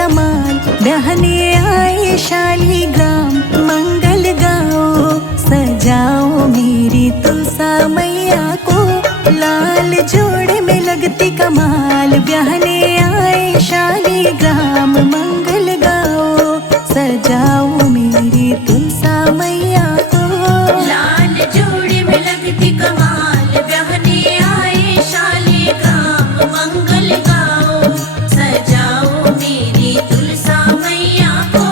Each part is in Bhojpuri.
कमाल, बहने आए शालीग्राम, मंगल गाओ सजाओ मेरी तुलसा मैया को। लाल जोड़े में लगती कमाल, बहने आए शालीग्राम, मंगल गाओ सजाओ मेरी तुलसा मैया को। लाल जोड़े में लगती कमाल, बहने आए शालीग्राम, मंगल गाओ सजाओ मेरी तुलसा मैया को।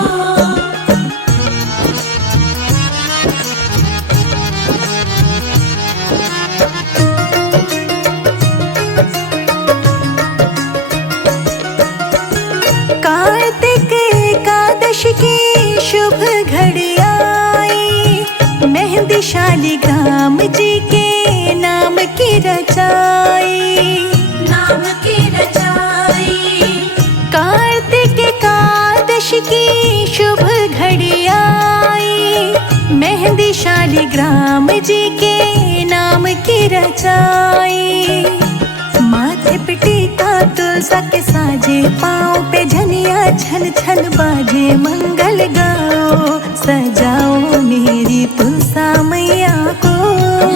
कार्तिक एकादशी की शुभ घड़ी आई, मेहंदी शालीग्राम जी के नाम की रचाई, नाम की रचाई। कार्तिक एकादशी की शुभ घड़ी आई, मेहंदी शालीग्राम जी के नाम की रचाई। माथे पे टीका तुलसा के साजे, पाँव पे झनिया छन छन बाजे, मंगल गाओ सजाओ मेरी तुलसा मैया को।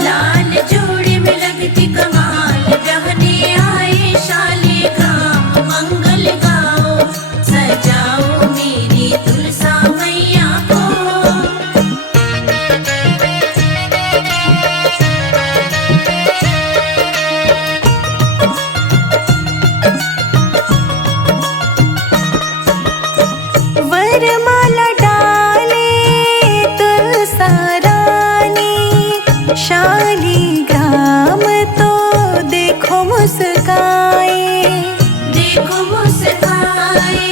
लाल जोड़े में लगती कमाल, बहने आए शालीग्राम, मंगल गाओ सजाओ मेरी तुलसा मैया को। वरमाला डाले तुलसा रानी, शालीग्राम तो देखो मुस्काए, देखो मुस्काए।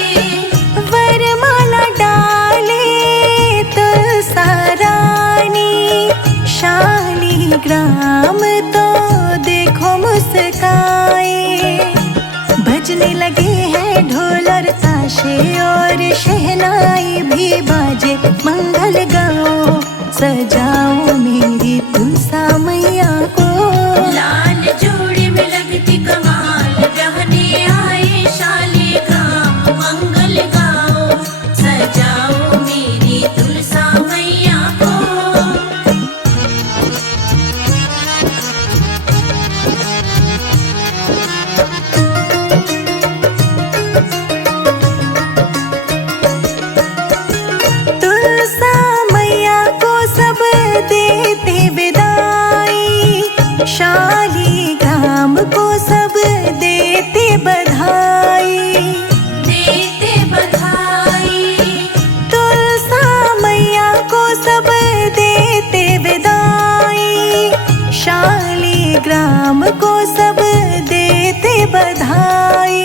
वरमाला डाले तुलसा रानी, शालीग्राम तो देखो मुस्काए। बजने लगे हैं ढोल और ताशे और शहनाई भी बाजे, मंगल गाओ सजाओ मेरी तुलसा मैया को। लाल जोड़े में लगती कमाल, बहने आए शालीग्राम, मंगल गाओ सजाओ मेरी तुलसा मैया को। तुलसा मैया को सब देते विदाई, शालीग्राम को सब देते बधाई, देते बधाई। तुलसा मैया को सब देते विदाई, शालीग्राम को सब देते बधाई।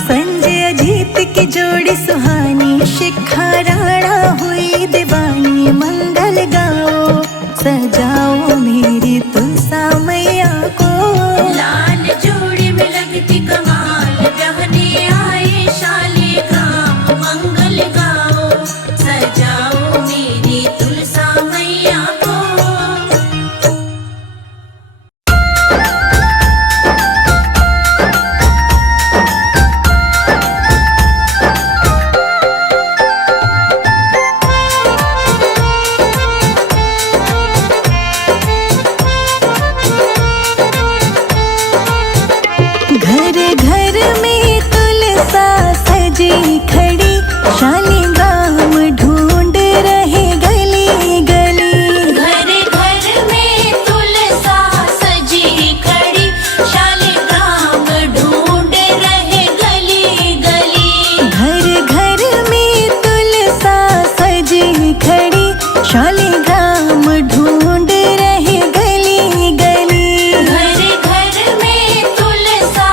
संजय अजीत की जोड़ी सुहानी, शिखा राणा हुई दीवानी, मंगल गाओ सजाओ मेरी तुलसा मैया को। लाल जोड़े में लगती कमाल, बहने आए शालीग्राम, मंगल गाओ सजाओ मेरी तुलसा मैया को। घर घर में तुलसा सजी खड़ी, शालीग्राम ढूंढ रहे गली गली। घर घर में तुलसा सजी खड़ी, शालीग्राम ढूंढ रहे गली गली। घर घर में तुलसा सजी खड़ी, शालीग्राम ढूंढ रहे गली गली। घर घर में तुलसा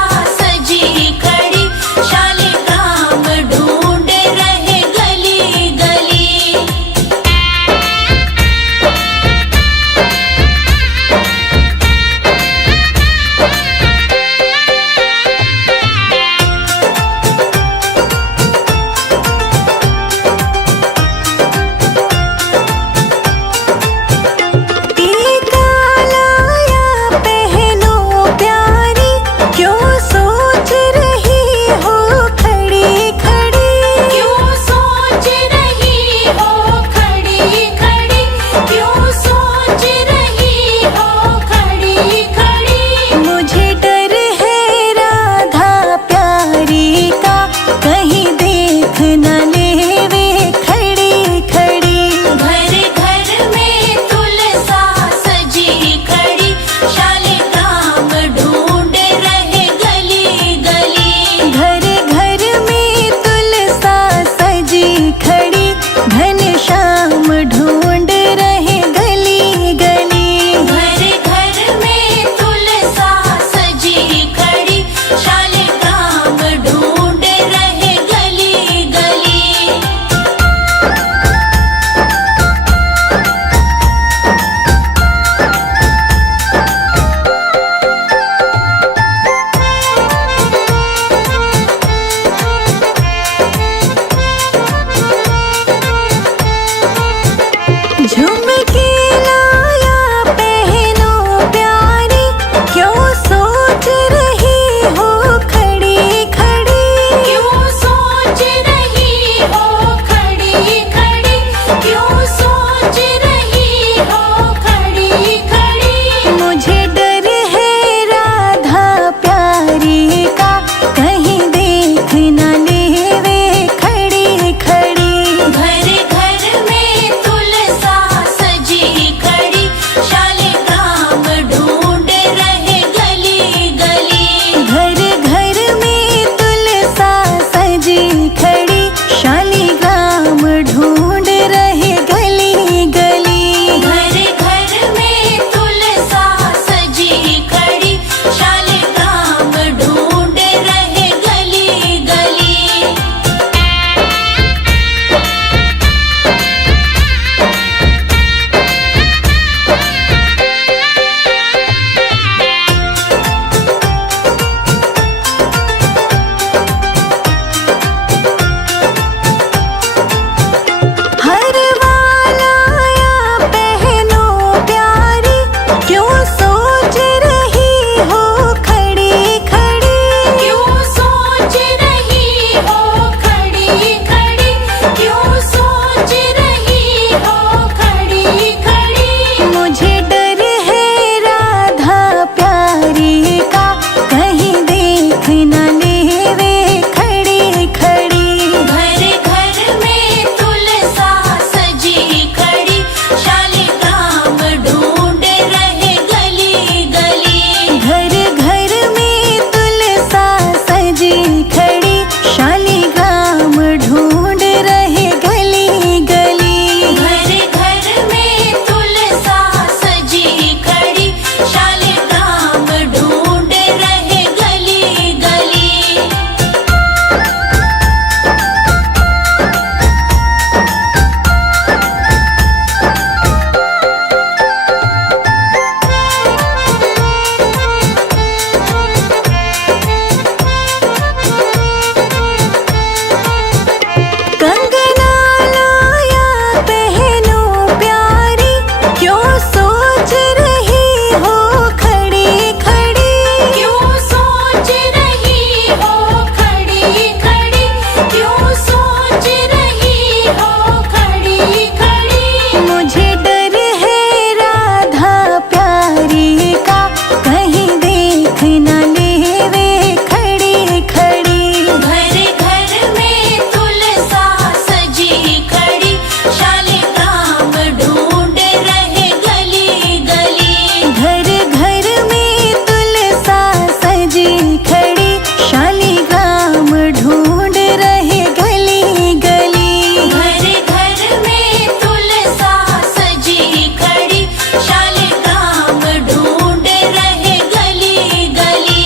देख न लेवे खड़ी खड़ी। घर घर में तुलसा सजी खड़ी, शालिग्राम ढूंढ रहे गली गली। घर घर में तुलसा सजी खड़ी, शालिग्राम ढूंढ रहे गली गली। घर घर में तुलसा सजी खड़ी, शालिग्राम ढूंढ रहे गली गली।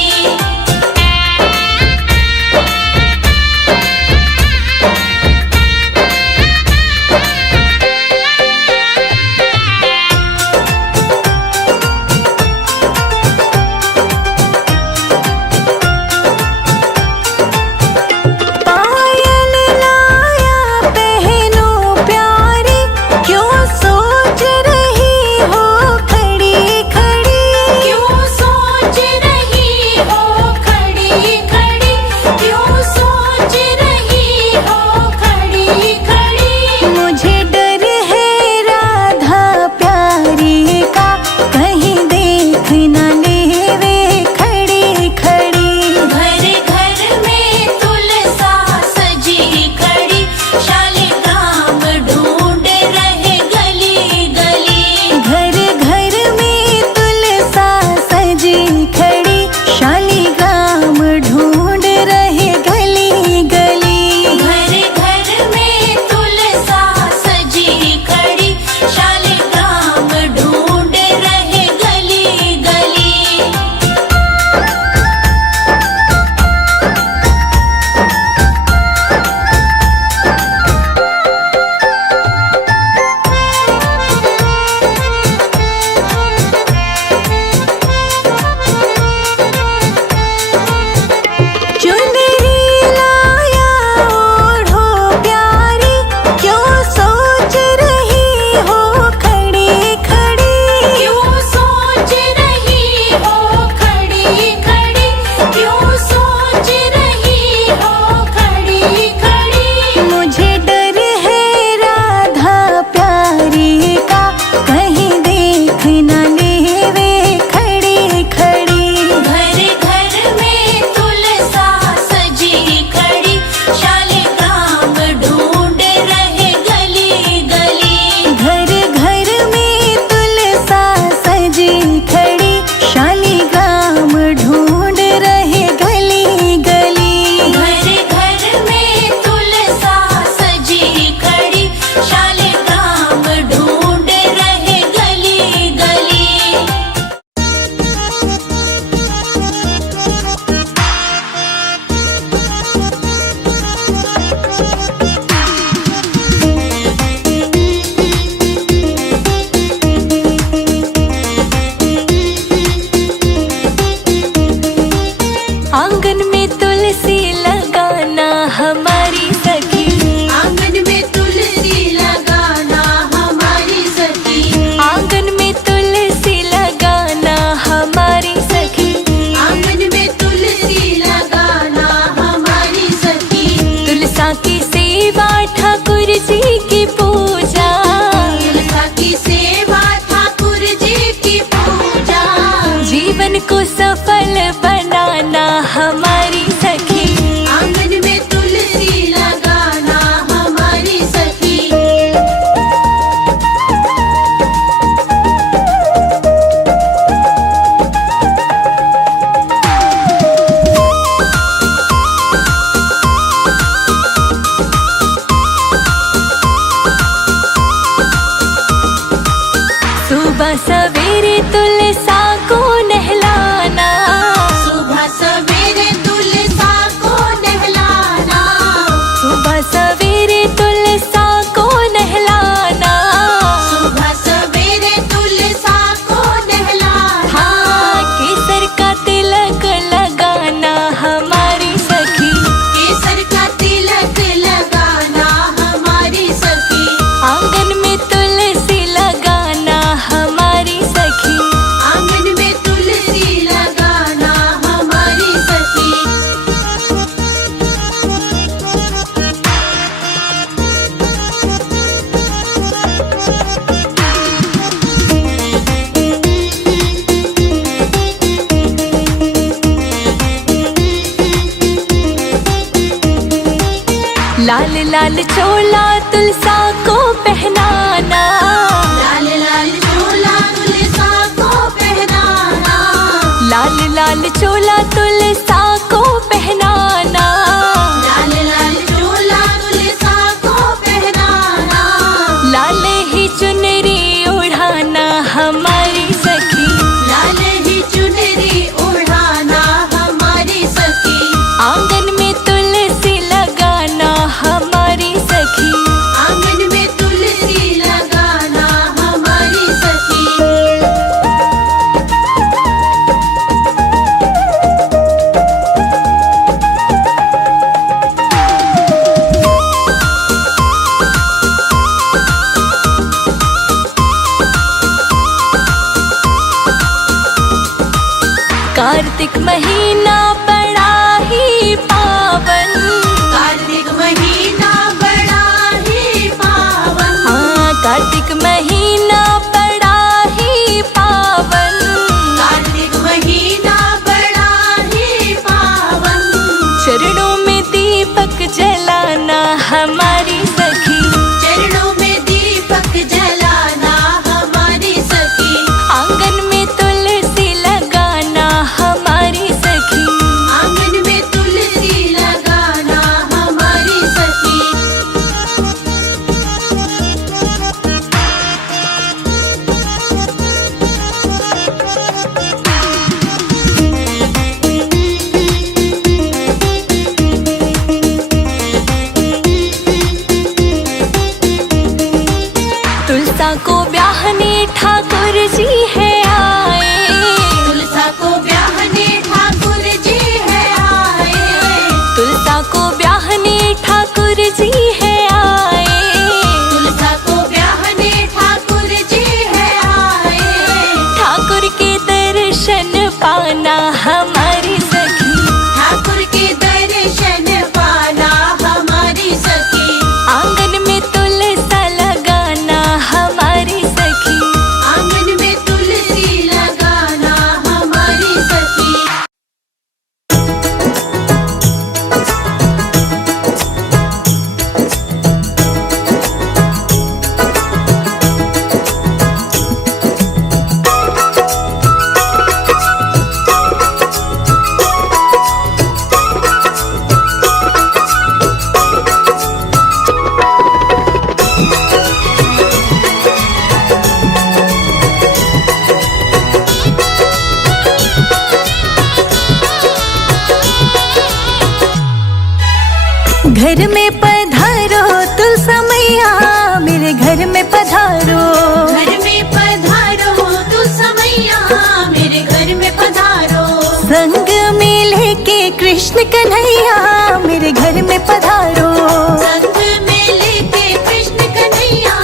पायल लाया पहनो प्यारी, क्यों सोच रही हो खड़ी खड़ी। क्यों सोच रही हो खड़ी खड़ी, क्यों सोच रही हो खड़ी खड़ी। मुझे डर है राधा प्यारी का, कहीं देख न लेवे खड़ी खड़ी। घर घर में तुलसा सजी खड़ी, शालिग्राम ढूंढ रहे गली गली। घर घर में तुलसा सजी खड़ी, शालिग्राम ढूंढ रहे गली गली। घर घर में तुलसा सजी खड़ी, शालिग्राम ढूंढ रहे गली गली। चुनरी लाया ओढ़ो प्यारी, क्यों सोच रही हो खड़ी खड़ी। क्यों सोच रही हो खड़ी खड़ी, क्यों सोच रही हो खड़ी खड़ी। मुझे डर है राधा प्यारी का, कहीं देख न लेवे खड़ी खड़ी। घर घर में तुलसा सजी खड़ी, शालिग्राम ढूंढ रहे गली गली। घर घर में तुलसा सजी खड़ी, शालिग्राम ढूंढ रहे गली गली। घर घर में तुलसा सजी खड़ी, शालिग्राम ढूंढ रहे गली गली। आंगन में तुलसी लगाना हमारी सखी। आंगन में तुलसी लगाना हमारी सखी। आंगन में तुलसी लगाना हमारी सखी। आंगन में तुलसी लगाना हमारी सखी। तुलसा की सेवा ठाकुर जी की पूजा, तुलसा की सेवा ठाकुर जी की पूजा। जीवन को सफल बनाना हमारी सखी। आंगन में तुलसी लगाना हमारी सखी। सुबह सवेरे तुलसा को नहलाना, सुबह लाल चोला तुलसा को पहनाना, लाल लाल चोला तुलसा को पहनाना, लाल लाल चोला तुलसा को पहनाना, लाल लाल चोला तुलसा को पहनाना, लाल ही चुनरी ओढ़ाना हमारी सखी, लाल ही चुनरी ओढ़ाना हमारी सखी, आंगन में तुलसी लगाना हमारी सखी, आंगन में तुलसी लगाना हमारी सखी। कार्तिक महीना बड़ा ही पावन, कार्तिक महीना बड़ा ही पावन, हाँ कार्तिक महीना बड़ा ही पावन, कार्तिक महीना बड़ा ही पावन, चरणों में दीपक जलाना हमारी सखी, चरणों में दीपक जलाना हमारी सखी, आंगन में तुलसी लगाना हमारी सखी, आंगन में तुलसी लगाना हमारी सखी। तुलसा को ब्याहने ठाकुर जी है आए, तुलसा को ब्याहने ठाकुर जी है आए, तुलसा को ब्याहने ठाकुर जी है आए, तुलसा को ब्याहने ठाकुर जी है आए, ठाकुर के दर्शन पाना हमारी सखी, ठाकुर के दर्शन पाना हमारी सखी, आंगन में तुलसा लगाना हमारी सखी, आंगन में तुलसी लगाना हमारी सखी। घर में पधारो तुलसा मैया, मेरे घर में पधारो, घर में पधारो तुलसा मैया, मेरे घर में पधारो, संग में लेके कृष्ण कन्हैया, मेरे घर में पधारो, संग में लेके कृष्ण कन्हैया,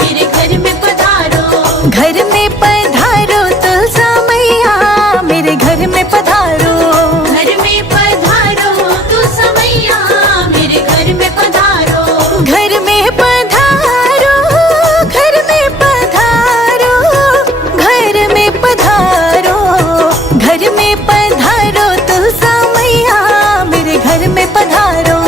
मेरे घर में पधारो, घर में पधारो तुलसा मैया, मेरे घर में पधारो, घर में पधारो तुलसा मैया, मेरे घर में पधारो, घर में पधारो, घर में पधारो, घर में पधारो, घर में पधारो तुलसा मैया, मेरे घर में पधारो।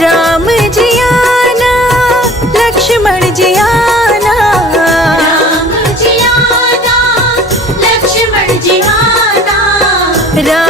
राम जी आना, लक्ष्मण जी आना, राम जी आना, लक्ष्मण जी आना, राम